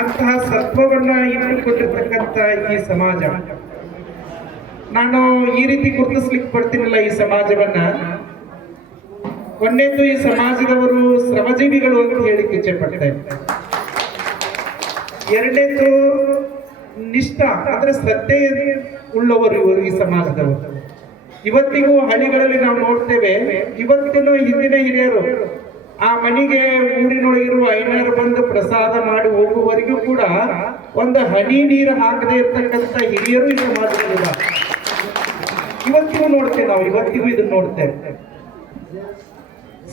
ಅಂತಹ ಸತ್ವವನ್ನ ಇಟ್ಟುಕೊಂಡಿರ್ತಕ್ಕಂಥ ಈ ಸಮಾಜ. ನಾನು ಈ ರೀತಿ ಗುರುತಿಸ್ಲಿಕ್ಕೆ ಬರ್ತೀನಲ್ಲ ಈ ಸಮಾಜವನ್ನ. ಒಂದೇದು ಈ ಸಮಾಜದವರು ಶ್ರಮಜೀವಿಗಳು ಅಂತ ಹೇಳಿಕ್ಕೆ ಇಚ್ಛೆ ಇದ್ದಾರೆ ಎರಡನೇದು ನಿಷ್ಠ, ಅಂದ್ರೆ ಶ್ರದ್ಧೆ ಉಳ್ಳವರು ಇವರು ಈ ಸಮಾಜದವರು. ಇವತ್ತಿಗೂ ಹಳ್ಳಿಗಳಲ್ಲಿ ನಾವು ನೋಡ್ತೇವೆ, ಇವತ್ತಿನ ಹಿಂದಿನ ಹಿರಿಯರು ಆ ಮನೆಗೆ ಊರಿನೊಳಗಿರುವ ಐನಾರು ಬಂದು ಪ್ರಸಾದ ಮಾಡಿ ಹೋಗುವವರೆಗೂ ಕೂಡ ಒಂದು ಹನಿ ನೀರು ಹಾಕದೇ ಇರ್ತಕ್ಕಂಥ ಹಿರಿಯರು ಇದು ಮಾಡುತ್ತಿಲ್ಲ ಇವತ್ತಿಗೂ ನೋಡ್ತೇವೆ ನಾವು, ಇವತ್ತಿಗೂ ಇದನ್ನ ನೋಡ್ತೇವೆ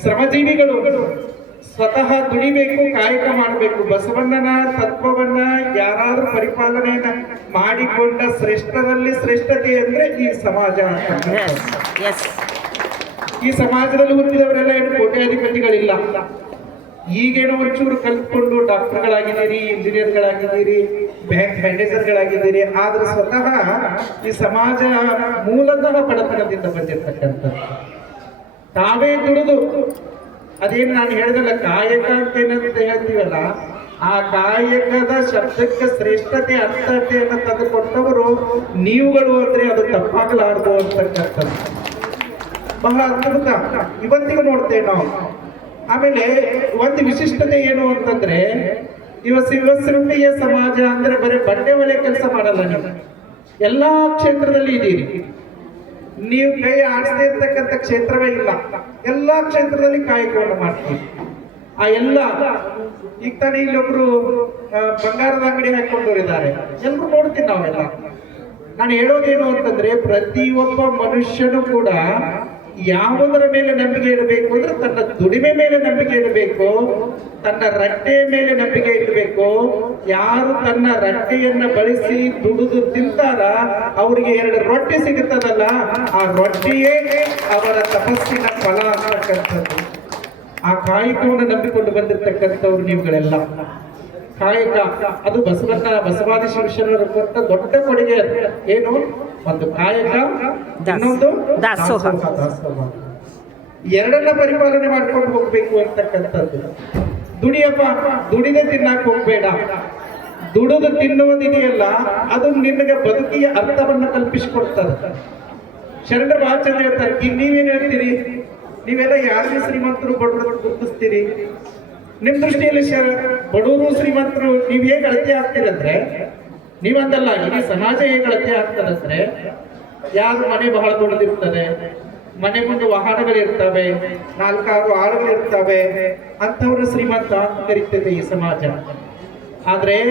ಶ್ರಮಜೀವಿಗಳು ಸ್ವತಃ ದುಡಿಬೇಕು, ಕಾಯಕ ಮಾಡಬೇಕು. ಬಸವಣ್ಣನ ತತ್ವವನ್ನ ಯಾರಾದ್ರೂ ಪರಿಪಾಲನೆಯನ್ನ ಮಾಡಿಕೊಂಡ ಶ್ರೇಷ್ಠದಲ್ಲಿ ಶ್ರೇಷ್ಠತೆ ಅಂದ್ರೆ ಈ ಸಮಾಜ ಈ ಸಮಾಜದಲ್ಲಿ ಹುಟ್ಟಿದವರೆಲ್ಲ ಏನು ಕೋಟ್ಯಾಧಿಪತಿಗಳಿಲ್ಲ ಈಗೇನೋ ಒಂಚೂರು ಕಲ್ತ್ಕೊಂಡು ಡಾಕ್ಟರ್ಗಳಾಗಿದ್ದೀರಿ, ಇಂಜಿನಿಯರ್ಗಳಾಗಿದ್ದೀರಿ, ಬ್ಯಾಂಕ್ ಮ್ಯಾನೇಜರ್ಗಳಾಗಿದ್ದೀರಿ, ಆದ್ರೆ ಸ್ವತಃ ಈ ಸಮಾಜ ಮೂಲತಃ ಬಡತನದಿಂದ ಬಂದಿರತಕ್ಕಂಥ ತಾವೇ ದುಡಿದು, ಅದೇನು ನಾನು ಹೇಳಿದಲ್ಲ, ಕಾಯಕ ಅಂತ ಏನಂತ ಹೇಳ್ತೀವಲ್ಲ, ಆ ಕಾಯಕದ ಶಬ್ದಕ್ಕೆ ಶ್ರೇಷ್ಠತೆ ಅರ್ಥತೆಯನ್ನು ತಂದುಕೊಟ್ಟವರು ನೀವುಗಳು ಅಂದ್ರೆ ಅದು ತಪ್ಪಾಗಲಾರದು ಅಂತಕ್ಕಂಥದ್ದು. ಬಹಳ ಅದ್ಭುತ. ಇವತ್ತಿಗೂ ನೋಡ್ತೇವೆ ನಾವು. ಆಮೇಲೆ ಒಂದು ವಿಶಿಷ್ಟತೆ ಏನು ಅಂತಂದ್ರೆ ಇವ ಶಿವಶೃಂಗಿಯ ಸಮಾಜ ಅಂದ್ರೆ ಬರೀ ಬಂಡೆ ಒಲೆ ಕೆಲಸ ಮಾಡಲ್ಲ ನೀವು. ಎಲ್ಲಾ ಕ್ಷೇತ್ರದಲ್ಲಿ ಇದ್ದೀರಿ. ನೀವು ಕೈ ಆಡಿಸದೇ ಇರ್ತಕ್ಕಂಥ ಕ್ಷೇತ್ರವೇ ಇಲ್ಲ. ಎಲ್ಲಾ ಕ್ಷೇತ್ರದಲ್ಲಿ ಕಾಯ್ಕೊಂಡು ಮಾಡ್ತೀವಿ ಆ ಎಲ್ಲ, ಈಗ ತಾನೇ ಇಲ್ಲೊಬ್ರು ಬಂಗಾರದ ಅಂಗಡಿ ಹಾಕೊಂಡವರಿದ್ದಾರೆ ಎಲ್ಲರೂ ನೋಡ್ತೀನಿ ನಾವೆಲ್ಲ. ನಾನು ಹೇಳೋದೇನು ಅಂತಂದ್ರೆ, ಪ್ರತಿಯೊಬ್ಬ ಮನುಷ್ಯನು ಕೂಡ ಯಾವುದರ ಮೇಲೆ ನಂಬಿಕೆ ಇಡಬೇಕು ಅಂದ್ರೆ ತನ್ನ ದುಡಿಮೆ ಮೇಲೆ ನಂಬಿಕೆ ಇಡಬೇಕು ತನ್ನ ರಟ್ಟೆಯ ಮೇಲೆ ನಂಬಿಕೆ ಇಡಬೇಕು ಯಾರು ತನ್ನ ರಟ್ಟೆಯನ್ನ ಬಳಸಿ ದುಡಿದು ತಿಂತಾರ, ಅವರಿಗೆ ಎರಡು ರೊಟ್ಟಿ ಸಿಗುತ್ತದಲ್ಲ, ಆ ರೊಟ್ಟಿಯೇ ಅವರ ತಪಸ್ಸಿನ ಫಲ ಅಂತಕ್ಕಂಥದ್ದು ಆ ಕಾಯಕವನ್ನು ನಂಬಿಕೊಂಡು ಬಂದಿರತಕ್ಕಂಥವ್ರು ನೀವುಗಳೆಲ್ಲ. ಕಾಯಕ. ಅದು ಬಸವಣ್ಣ ಬಸವಾದಿ ಶಿವಶರಣರು ಕೊಟ್ಟ ದೊಡ್ಡ ಕೊಡುಗೆ. ಏನು? ಒಂದು ಕಾಯಕ ಇನ್ನೊಂದು ದಾಸೋಹ. ಎರಡನ್ನ ಪರಿಪಾಲನೆ ಮಾಡ್ಕೊಂಡು ಹೋಗ್ಬೇಕು ಅಂತಕ್ಕಂಥದ್ದು. ದುಡಿಯಪ್ಪ ದುಡಿದೆ ತಿನ್ನಕ್ ಹೋಗ್ಬೇಡ. ದುಡಿದು ತಿನ್ನುವುದಿದೆಯಲ್ಲ ಅದು ನಿನಗೆ ಬದುಕಿಯ ಅರ್ಥವನ್ನು ಕಲ್ಪಿಸಿಕೊಡ್ತದೆ. ಶರಣರು ಬಹಳ ಚಂದ ಹೇಳ್ತಾರೆ ನೀವೇನ್ ಹೇಳ್ತೀರಿ? ನೀವೆಲ್ಲ ಯಾರಿಗೆ ಶ್ರೀಮಂತರು ಬಡವರು ಗುರುತಿಸ್ತೀರಿ? ನಿಮ್ ದೃಷ್ಟಿಯಲ್ಲಿ ಬಡವರು ಶ್ರೀಮಂತರು ನೀವು ಹೇಗೆ ಅಳತೆ ಆಗ್ತೀರಂದ್ರೆ ನೀವಂದಲ್ಲ ಇಡೀ ಸಮಾಜ ಹೇಗೆ ಅಳತೆ ಆಗ್ತದಂದ್ರೆ, ಯಾರು ಮನೆ ಬಹಳ ದೊಡ್ಡದಿರ್ತದೆ, ಮನೆ ಮುಂದೆ ವಾಹನಗಳಿರ್ತವೆ, ನಾಲ್ಕಾರು ಆಳುಗಳಿರ್ತವೆ ಅಂಥವ್ರು ಶ್ರೀಮಂತ ಅಂತ ಕರೀತದೆ ಈ ಸಮಾಜ. ಆದ್ರೆ,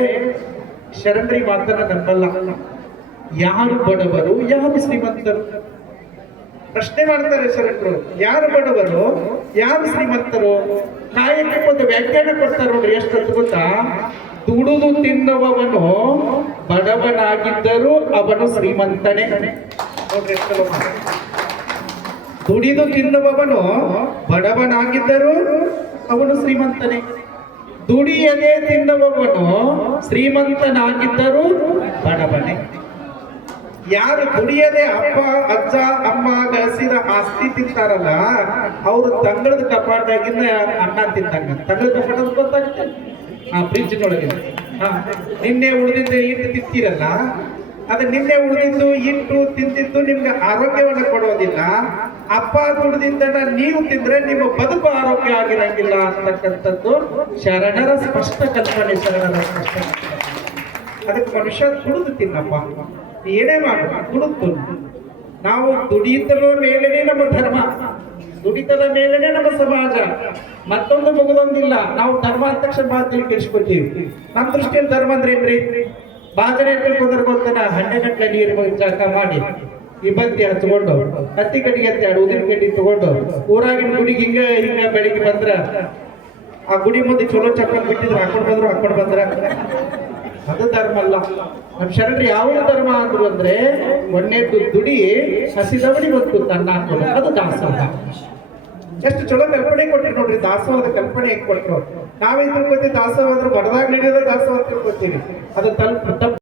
ಶರಣರಿ ಮಾತನ್ನ ನಂಬಲ್ಲ. ಯಾರು ಬಡವರು, ಯಾರು ಶ್ರೀಮಂತರು? ಪ್ರಶ್ನೆ ಮಾಡ್ತಾರೆ ಶರಣರು, ಯಾರು ಬಡವರು, ಯಾರು ಶ್ರೀಮಂತರು? ಕಾಯಕ್ಕೆ ಒಂದು ವ್ಯಾಖ್ಯಾನ ಕೊಡ್ತಾರೆ ನೋಡ್ರಿ, ಎಷ್ಟು ಗೊತ್ತಾ? ದುಡಿದು ತಿನ್ನುವವನು ಬಡವನಾಗಿದ್ದರೂ ಅವನು ಶ್ರೀಮಂತನೇ. ದುಡಿದು ತಿನ್ನುವವನು ಬಡವನಾಗಿದ್ದರೂ ಅವನು ಶ್ರೀಮಂತನೇ. ದುಡಿಯದೆ ತಿನ್ನುವವನು ಶ್ರೀಮಂತನಾಗಿದ್ದರೂ ಬಡವನೇ. ಯಾರು ದುಡಿಯದೆ ಅಪ್ಪ, ಅಜ್ಜ, ಅಮ್ಮ ಗಳಿಸಿದ ಆಸ್ತಿ ತಿಂತಾರಲ್ಲ, ಅವರು ತಂಗಳದ ಕಪಾಟಾಗಿಂದ ಅನ್ನ ತಿಂತಂಗ ತಂಗಳದ ಕಪಾಟ ಗೊತ್ತಾಗುತ್ತೆ ಆ ಫ್ರಿಜ್ನೊಳಗೆ. ಹಾ ನಿನ್ನೆ ಉಳಿದಿದ್ದ ಇಟ್ಟು ತಿಂತೀರಲ್ಲ, ಅದು ನಿನ್ನೆ ಉಳಿದಿದ್ದು ಇಟ್ಟು ತಿಂತಿದ್ದು ನಿಮ್ಗೆ ಆರೋಗ್ಯವನ್ನು ಕೊಡೋದಿಲ್ಲ. ಅಪ್ಪ ದುಡ್ದಿದ್ದನ್ನ ನೀವು ತಿಂದ್ರೆ ನಿಮ್ಮ ಬದುಕು ಆರೋಗ್ಯ ಆಗಿರಂಗಿಲ್ಲ ಅಂತಕ್ಕಂಥದ್ದು ಶರಣರ ಸ್ಪಷ್ಟ ಕಲ್ಪನೆ, ಶರಣರ ಸ್ಪಷ್ಟ. ಅದಕ್ಕೆ ಮನುಷ್ಯ ದುಡಿದು ತಿನ್ನಪ್ಪ. ಏನೇ ಮಾಡು ದುಡಿದು ನಾವು ದುಡಿಯುತ್ತಲ ಮೇಲೇನೆ ನಮ್ಮ ಧರ್ಮ. ದುಡಿತದ ಮೇಲೇನೆ ನಮ್ಮ ಸಮಾಜ. ಮತ್ತೊಂದು ಮುಗಿದೊಂದಿಲ್ಲ. ನಾವು ಧರ್ಮ ಅಂದ ತಕ್ಷಣ ಕೆಡಿಸ್ಕೊತೀವಿ ನಮ್ಮ ದೃಷ್ಟಿಯಲ್ಲಿ ಧರ್ಮ ಅಂದ್ರೆ ಏನ್ರಿ? ಬಾಜನೆ ತಿಳ್ಕೊಂಡ್ರೆ ಗೊತ್ತನ? ಹಣ್ಣೆ ಗಂಟೆ ನೀರು ಜಾಕ ಮಾಡಿ, ಇಬ್ಬತ್ತಿ ಹಚ್ಕೊಂಡು ಹತ್ತಿ ಕಟ್ಟಿಗೆ ಹತ್ತಿ ಉದಿನ ಕಡ್ಡಿ ತಗೊಂಡು, ಊರಾಗಿನ ಗುಡಿಗೆ ಹಿಂಗ ಹಿಂಗ ಬೆಳಿಗ್ಗೆ ಬಂದ್ರ, ಆ ಗುಡಿ ಮುಂದೆ ಚಲೋ ಚಪ್ಪಲ್ ಬಿಟ್ಟಿದ್ರು ಹಾಕೊಂಡು ಬಂದ್ರು ಹಾಕೊಂಡು ಬಂದ್ರ. ಅದು ಧರ್ಮ ಅಲ್ಲ. ನಮ್ಮ ಶರಣರು ಯಾವ ಧರ್ಮ ಅಂದ್ರು ಅಂದ್ರೆ ಒಣ್ಣೆದ್ದು ದುಡಿ ಹಸಿದವಡಿ ಮತ್ತು ತನ್ನ ಅದು ದಾಸೋಹ. ಎಷ್ಟು ಚಲೋ ಕಲ್ಪನೆ ಕೊಟ್ರಿ ನೋಡ್ರಿ, ದಾಸೋಹದ ಕಲ್ಪನೆ ಹೆಂಗ್ ಕೊಟ್ರು. ನಾವೇನ್ ತಿಳ್ಕೊತೀವಿ ದಾಸೋಹ ಅಂದ್ರೆ ಬಡದಾಗ ನಡೆಯೋದ ಅಂತ ತಿಳ್ಕೊತೀವಿ. ಅದು ತಲ್ಪ